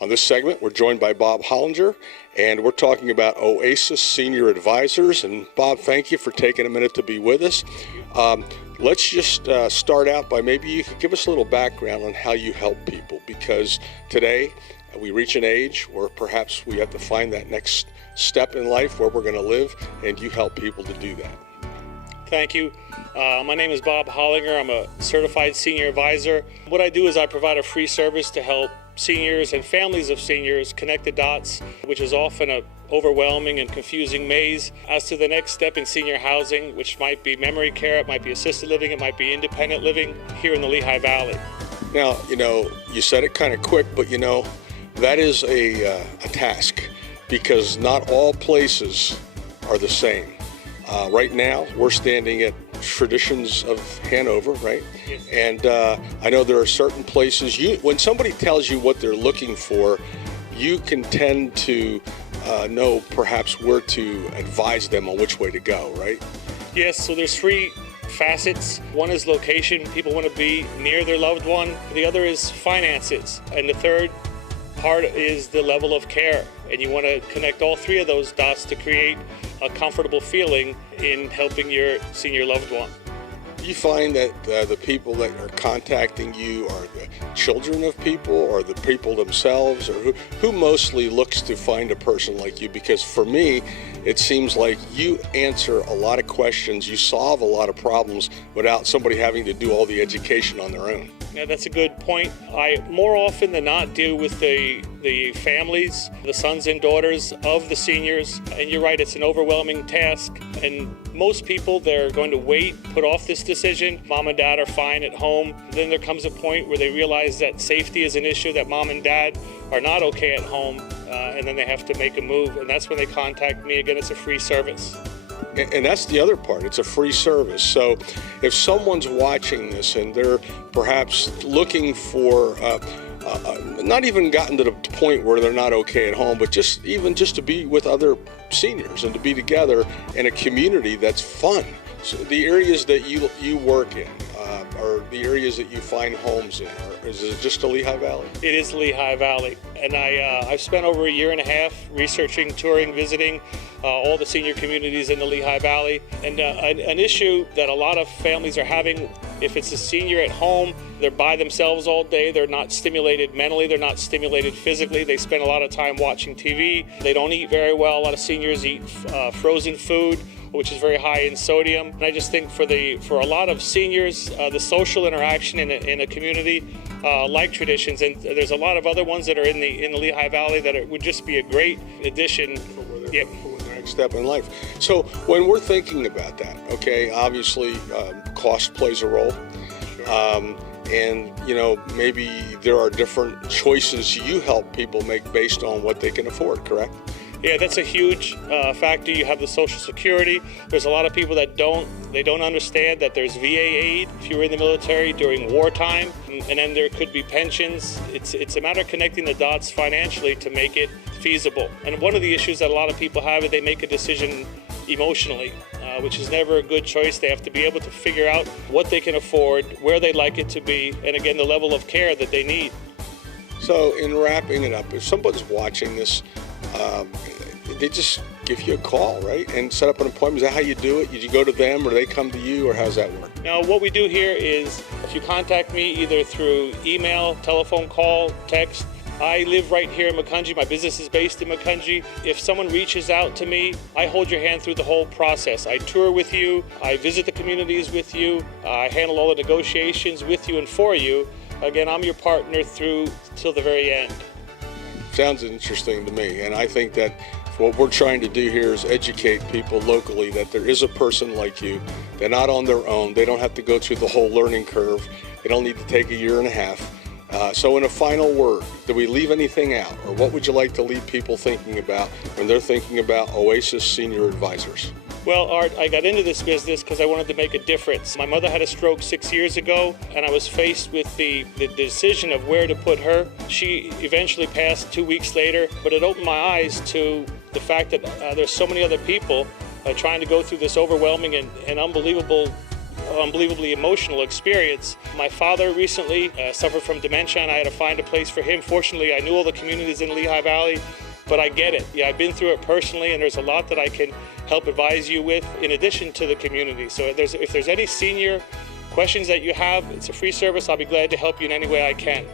On this segment, we're joined by Bob Hollinger, and we're talking about Oasis Senior Advisors. And Bob, thank you for taking a minute to be with us. Let's just start out by maybe you could give us a little background on how you help people, because today we reach an age where perhaps we have to find that next step in life where we're going to live, and you help people to do that. Thank you. My name is Bob Hollinger. I'm a certified senior advisor. What I do is I provide a free service to help seniors and families of seniors connect the dots, which is often an overwhelming and confusing maze, as to the next step in senior housing, which might be memory care, it might be assisted living, it might be independent living here in the Lehigh Valley. Now, you said it kind of quick, but that is a task, because not all places are the same. Right now, we're standing at Traditions of Hanover, right? Yes. And I know there are certain places, when somebody tells you what they're looking for, you can tend to know perhaps where to advise them on which way to go, right? Yes, so there's three facets. One is location. People want to be near their loved one. The other is finances. And the third part is the level of care. And you want to connect all three of those dots to create a comfortable feeling in helping your senior loved one. You find that the people that are contacting you are the children of people, or the people themselves, or who mostly looks to find a person like you? Because for me, it seems like you answer a lot of questions, you solve a lot of problems without somebody having to do all the education on their own. Yeah, that's a good point. I more often than not deal with the families, the sons and daughters of the seniors, and you're right, it's an overwhelming task. And most people, they're going to wait, put off this decision. Mom and dad are fine at home. Then there comes a point where they realize that safety is an issue, that mom and dad are not okay at home, and then they have to make a move. And that's when they contact me. Again, it's a free service. And that's the other part. It's a free service. So if someone's watching this and they're perhaps looking for, not even gotten to the point where they're not okay at home, but just to be with other seniors and to be together in a community that's fun. So the areas that you work in, or the areas that you find homes in, or is it just the Lehigh Valley? It is Lehigh Valley. And I've spent over a year and a half researching, touring, visiting all the senior communities in the Lehigh Valley. And an issue that a lot of families are having, if it's a senior at home, they're by themselves all day, they're not stimulated mentally, they're not stimulated physically, they spend a lot of time watching TV, they don't eat very well. A lot of seniors eat frozen food, which is very high in sodium. And I just think for a lot of seniors, the social interaction in a community like Traditions, and there's a lot of other ones that are in the Lehigh Valley that would just be a great addition. Yep. Step in life. So when we're thinking about that, okay, obviously cost plays a role. And maybe there are different choices you help people make based on what they can afford, correct? Yeah, that's a huge factor. You have the Social Security. There's a lot of people that don't understand that there's VA aid if you were in the military during wartime, and then there could be pensions. It's a matter of connecting the dots financially to make it feasible. And one of the issues that a lot of people have is they make a decision emotionally, which is never a good choice. They have to be able to figure out what they can afford, where they'd like it to be, and again, the level of care that they need. So in wrapping it up, if somebody's watching this, they just give you a call, right, and set up an appointment. Is that how you do it? Did you go to them, or they come to you, or how's that work? Now, what we do here is if you contact me either through email, telephone call, text. I live right here in Macungie. My business is based in Macungie. If someone reaches out to me, I hold your hand through the whole process. I tour with you. I visit the communities with you. I handle all the negotiations with you and for you. Again, I'm your partner till the very end. Sounds interesting to me, and I think that what we're trying to do here is educate people locally that there is a person like you. They're not on their own. They don't have to go through the whole learning curve. They don't need to take a year and a half. So in a final word, do we leave anything out, or what would you like to leave people thinking about when they're thinking about Oasis Senior Advisors? Well, Art, I got into this business because I wanted to make a difference. My mother had a stroke 6 years ago, and I was faced with the decision of where to put her. She eventually passed 2 weeks later, but it opened my eyes to the fact that there's so many other people trying to go through this overwhelming and unbelievable unbelievably emotional experience. My father recently suffered from dementia, and I had to find a place for him. Fortunately, I knew all the communities in Lehigh Valley, but I get it. Yeah, I've been through it personally, and there's a lot that I can help advise you with in addition to the community. So if there's any senior questions that you have, it's a free service. I'll be glad to help you in any way I can.